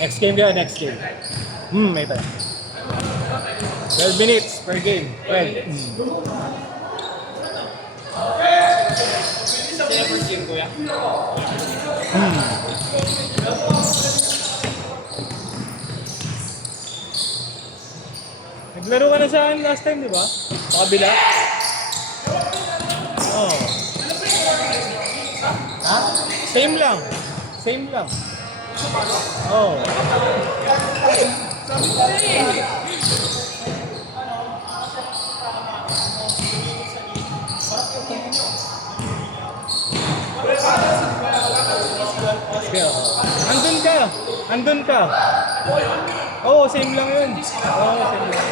Next game kaya, next game. May time. 12 minutes per game. 12. Sino first game, kuya? Naglaro ka na sa akin last time, di ba? Sa kabila? Oo. Ha? Same lang. Same lang. Oo. Andun ka. Andun ka. Oo, same lang yun. Oo, same lang.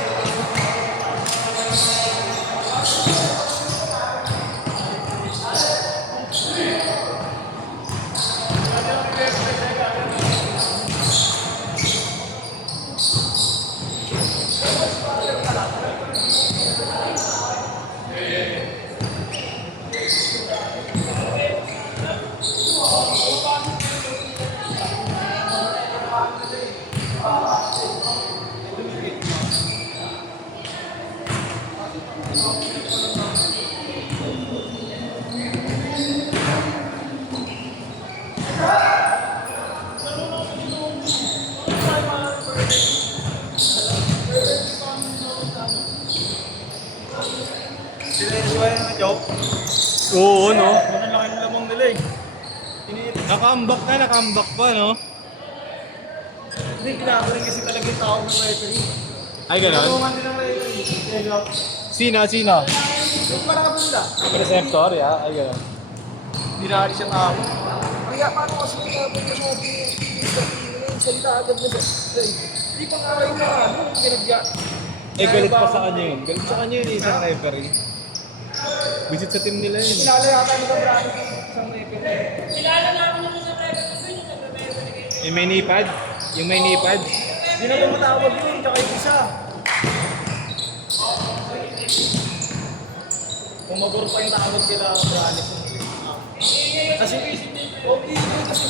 Oo, no? Ganun lang yung lamang nila eh. Nakambak na, nakambak pa, no? Hindi, kinakaroon kasi talaga yung tao ng referee. Ay, gano'n? Tulungan din ng referee. Sino? Sino? Yung para ka bunda. Preceptor, ya? Ay, gano'n. Hindi na rin siya tao. Kaya paano kasi kinakaroon yung mga salita agad na siya. Hindi pa nga kayo na ano, pinagya. Eh, galit pa sa kanya yun. Galit sa kanya yun, isang referee. Visit sa team nila yun. Kilala yata nila Brano isang referee. Kilala namin yung isang referee yung nagre-referee. Yung may nipad? Yung may nipad? Hindi na tumatawag yun, tsaka yung isa. Umabor pa yung tawag sila Brano. Kasi okay, kasi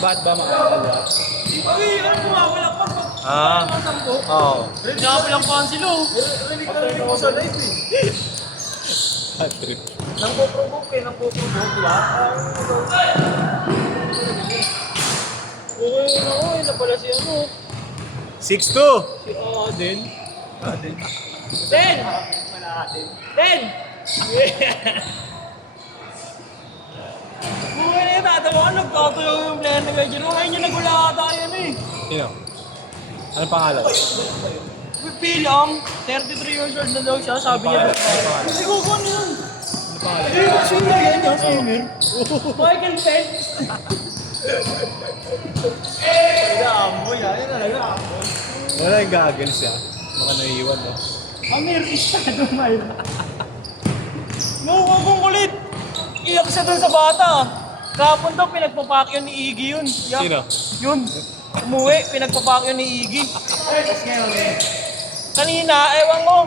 Ba't ba makakala? di ba ano kumawala pa pag Ah. sampo. Oo. Nakapulang pa sila. Rinig na rinig ko sa live eh. Bad trip. Nangpo-provoke eh, nangpo-provoke, di ba? Okay na ako, yun na pala si ano. 6-2! Si Aden. Aden. Den! Pala Aden. Den! Buhay na yun, tatawa ka, nagtatayo yung player na kayo dyan. Ngayon yung nagula ata yun eh. Sino? Anong pangalan? Pilang, 33 years old na daw siya, sabi niya. Hindi ko kung ano yun. Sino yan yung swimmer? Michael Phelps. Talaga amoy, yan talaga amoy. Wala yung goggles siya. Baka naiiwan, no? Amir, isa dumay. No, kung kulit. Iyak siya dun sa bata. Kapon daw, pinagpapak yun ni Iggy yun. Iyak. Sino? Yun. Umuwi, pinagpapak yun ni Iggy. Tapos ngayon eh. Kanina, ewan ko.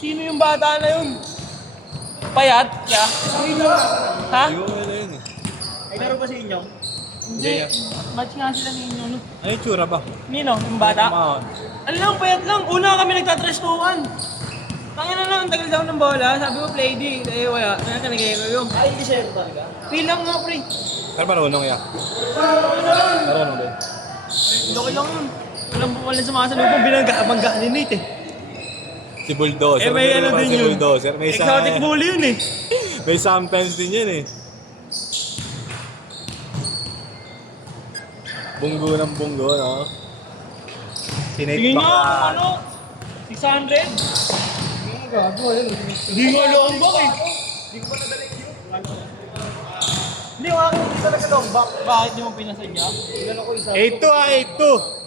Sino yung bata na yun? Payat? Siya? Ha? Yung ano yun eh. Ay, naroon ba si Inyong? Hindi. Match nga sila ni Inyo. No? Ano yung tsura ba? Nino, yung bata? Mahon. Ano lang, payat lang. Una kami nagtatrastukan. Tangina na, ang tagal daw ng bola. Sabi ko, play D. Eh, wala. Kaya kanagay ko yung. Ay, hindi siya talaga. Pilang nga, pre. Pero marunong ya. Marunong din. Laki lang yun. Walang walang sumasalubong. Binangga ni Nate eh. Si Bulldozer. Eh, may ano din si yun. Bulldozer. May Exotic bully yun eh. May sometimes din yun eh. Bunggo ng bunggo, no? Sinate Tingin pa nyo, ka. ano? 600? Gago, ayun. Hindi nga lang ba eh. Hindi ko pa nadali yun. Hindi ko akin hindi talaga long back. Bakit di mo pinasadya? Ilan ako isa. 8-2 ah, 8-2.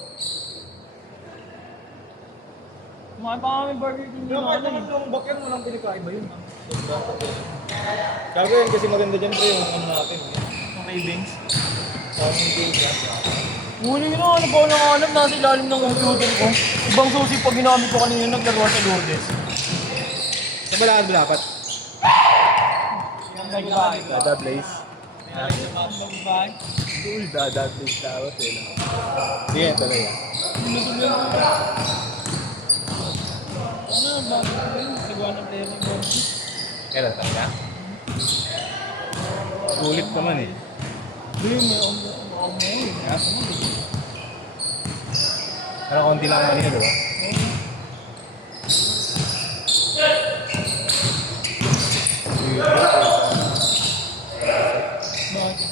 Kumain pa kami Burger King Yung yun. kahit naman long back yan, walang pinakaiba yun. Gago yun kasi maganda dyan pre yung ano natin. Yung cravings. Parang game yan. Muna yun ano ba nang alam nasa ilalim ng computer ko. Ibang susi pag ginamit ko kanina naglaro sa Lourdes. Sa balaan ba dapat? babae. Dada Blaze. Babae. Cool, Dada Blaze dapat eh. Sige, talaga. Ano, bago ko yun. Nagawa ng player ni Bonji. Kailan talaga? Ulit naman eh. Hindi, may Ha? Pero konti lang kanina, di ba? Bakit?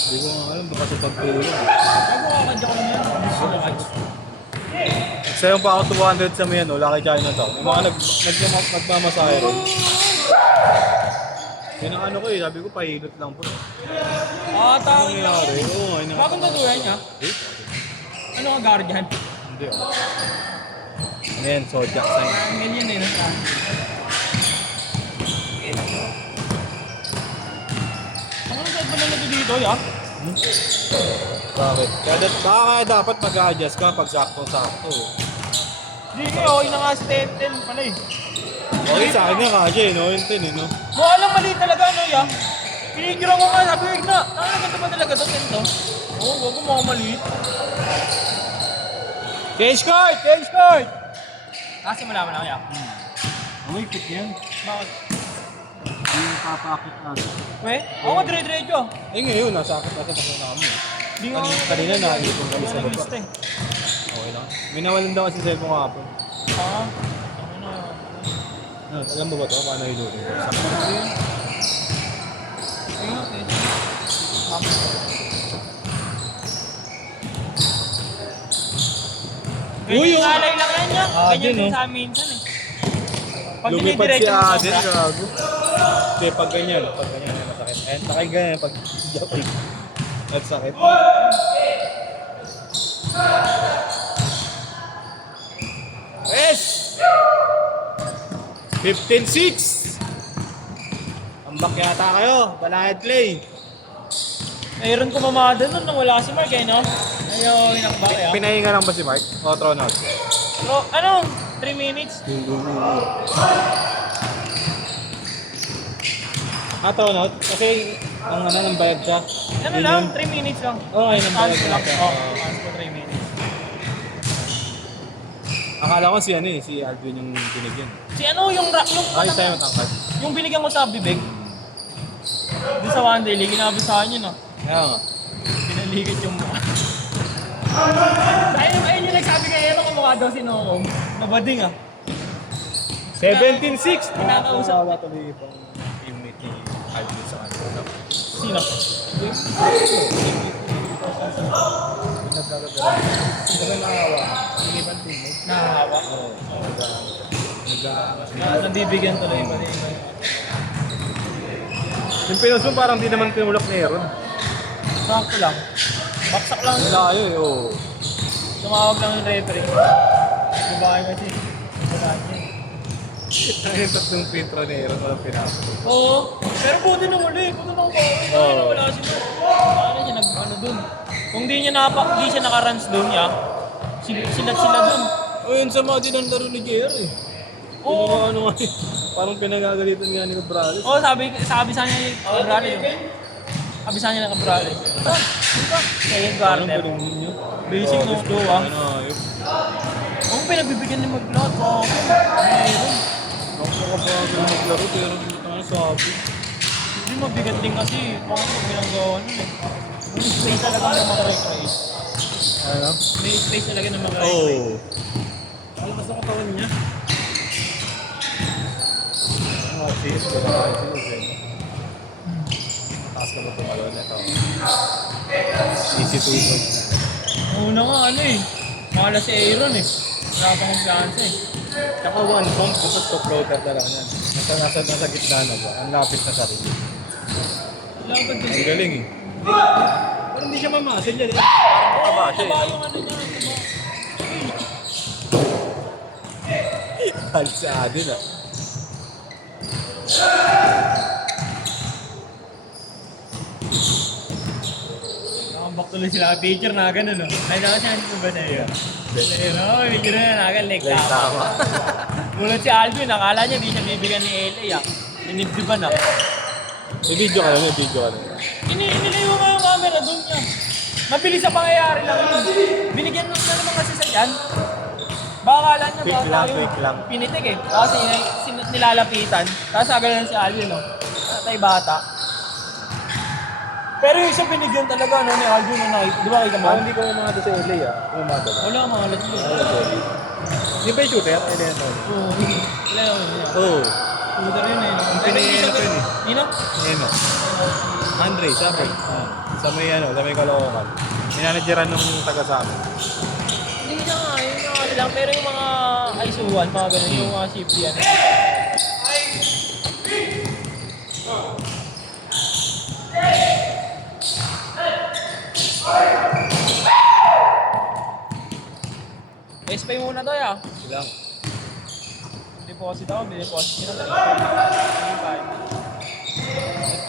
Hindi ko nga alam, baka sa pagtulog. Bago kakadya ko naman. Gusto na kayo. Sayang pa ako 200 sa may ano, Lucky China to. May mga nagmamasahe rin. Yan ang ano ko eh, sabi ko pahilot lang po. Ah, Ano tawag lang nangyari? yan. Oo, ayun Bagong tatuyan niya. Eh? Ano ang guardian? Hindi oh. Ano yan, Zodiac sign. Angel yan eh. Nasa. Ano saan ba na dito, ya? Bakit? Kaya dapat mag-adjust ka pag saktong-sakto. Hindi kayo, okay na nga si Tenten pala eh. Okay, sa akin nga kasi, no? Yun din, no? Mukha lang mali talaga, ano ya? Pinigiran ko nga, sabi ko na, ganito ba talaga ito, Tento? Oo, wag ko mga maliit. Change card! Change card! Kasi malaman ako, ya. Ang ikot yan. Bakit? Hindi yung papakit natin. We? Oo nga, dire-diretso. Eh ngayon, nasa namin. Hindi nga ako. Kanina naipon kami sa baba. lista eh. Okay lang. May nawalan daw kasi cellphone kahapon. Ah. Alam mo ba ito? Paano ilutin? Sakto na yun. Ayun, okay. Uy, yung- Alay lang yan niya. Ah, Ganyan din, din oh. sa amin minsan eh. Pag Lumipad si dinidiretso mo Aden, sobra. gago. Hindi, pag ganyan ay masakit. Eh, takay ganyan, pag japay. At sakit. Yes! 15-6! Ambak yata kayo, Balahid play. Mayroon kumamada nun nung wala si Mark eh, no? Ayaw, inakbak eh. Pinahinga lang ba si Mark? O, throw out. Pero ano? 3 minutes? Throw out? Kasi, ang ano, nang bayad siya. Ano Yun lang? yun. 3 minutes lang. Oo, ayun ang bayad Cancel niya. lang. Oo, cancel ko 3 minutes. Akala ko si ano eh, si Alvin yung binigyan. Si ano, yung Ay, sa'yo matangkad. yung binigyan ko sa bibig. Doon sa One Day League, inabisahan yun, no? Kaya nga. Pinaligid yung mukha. Ayun yung nagsabi kay Ero, kamukha daw si Nokong. Nabading ah. 17-6! Kinakausap. Nakawa tuloy itong teammate ni Alvin sa kanila. Sino? Nagkakagala. Hindi ba nakawa? Hindi ba teammate? Nahahawa. Oo. Nabibigyan tuloy pa rin. Yung pinos mo parang di naman pinulak ni Aaron. Sakto lang. Baksak lang yun. Wala kayo eh, oo. Tumawag lang yung referee. Babae kasi. Babae niya. Yung tatlong pintro ni Aaron, walang pinapos. Oo. Pero buti na uli. Buti na uli. Oo. Wala si Mark. Ano niya nag-ano dun. Kung di siya naka-runs dun niya, sila dun. O yun sa mga din ang laro ni JR eh. Oo. Ano nga eh. Parang pinagagalitan nga ni Cabrales. Oo, sabi sa niya yung Cabrales. Sabi sa niya ng Cabrales. Kaya yung Anong Gardner. galing ninyo? Basic no, slow ah. Ano, ayun. Kung pinagbibigyan ni Maglot, meron. Ako ka ba maglaro pero ano sabi. Hindi mabigat din kasi. Paano pag pinagawa nun eh. May space talaga ng mga recreate. Ano? May space talaga ng mga recreate. Oh. Ano basta katawan niya? Ano, sis, wala kayo sis. Taas ka ba tumalon? Ito. Easy to use. Una nga ano eh. Makala si Aaron eh. Wala pang kumpiyansa eh. Tsaka one pump, dapat to floater talaga yan. Nasa gitna na ba? Ang lapit na sarili. Lapad din Ang siya. galing eh. Pero hindi siya mamasil yan eh. Parang Oo, mataba siya taba eh. yung ano niya. Taba. Halit sa Adin ah. Nakambak tuloy sila. Picture na ganun no. Ay, dapat siya ano ba na yun? Pero, picture na nagal, leg Like tama. tama. Gulat si Alvin, akala niya di siya bibigyan ni LA ah. Dinibdiban ah. May video ka na, may video ka na. Inilayo nga yung camera doon niya. Mabilis sa pangyayari lang yun. Binigyan na naman kasi sa yan. Baka kala niya Quick baka lang, yung quick lang. pinitik eh. Kasi nilalapitan. Tapos agad si Alvin, no? Tatay bata. Pero yung isa binigyan talaga, no, ni Alvin, no, di ba kita mo? Hindi ko mga sa LA Umada ba? Wala mga alat yun. Di ba yung shooter? Ayun yan. Oo. Wala yun. Oo. Shooter yun eh. Pero hindi siya yun eh. Nino? Ayun o. Andre, sabi. Sa may sa may Caloocan. Minanageran nung taga sa amin. Hindi siya nga, yun nga lang. Pero yung mga alisuhan, mga ganun, yung mga ship yan. SP muna to ya. Ilang. Deposit ako, deposit nila.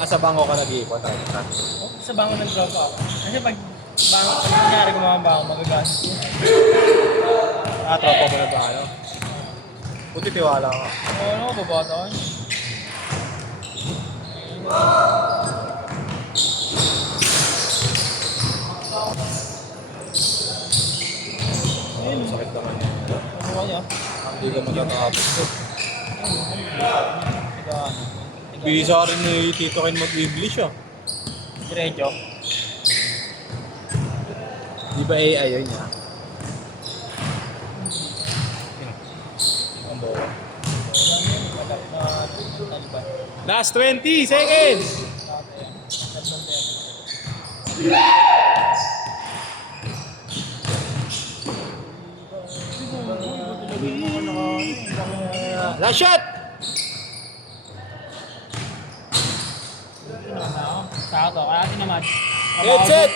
Sa bangko ka nag-iipon. Sa bangon ng drop ako. Kasi pag nangyari gumamba ako, magagastos ko. Tropa mo na ba ano? Buti tiwala ka. Oo, ano, babata ko. Ayun, sakit naman yan. Ano kaya? Hindi ka matatapos ko. Tigaan. Bisa rin ni Tito Ken mag-English Diretso. Di ba AI yun niya? Ang bawa. Last 20 seconds! Last shot! Sakto, kaya naman. Headset!